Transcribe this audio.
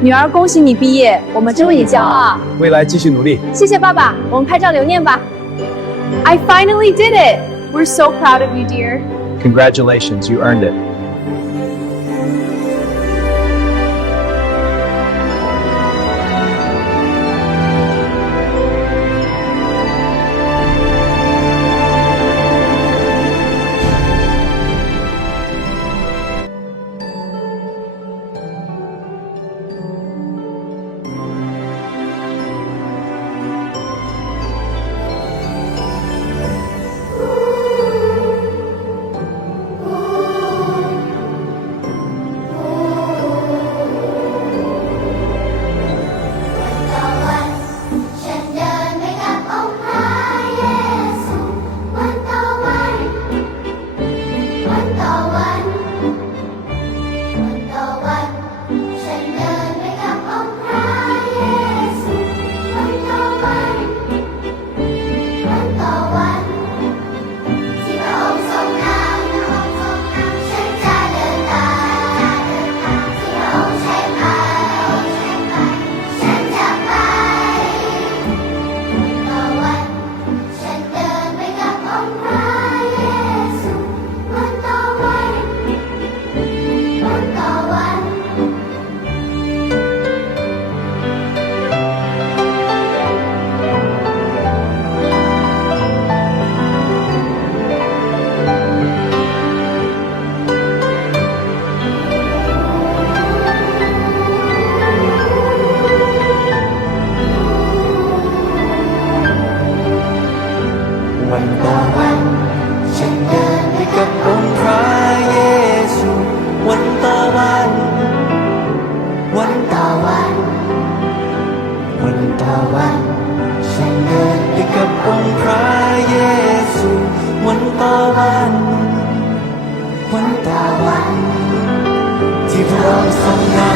女儿，恭喜你毕业，我们真为你骄傲。未来继续努力。谢谢爸爸，我们拍照留念吧。I finally did it! We're so proud of you, dear. Congratulations, you earned it. วันต่อวันฉันเดินไปกับองค์พระเยซูวันต่อวันวันต่อวันวันต่อวันฉันเดินไปกับองค์พระเยซูวันต่อวันวันต่อวันที่พระองค์ทรงน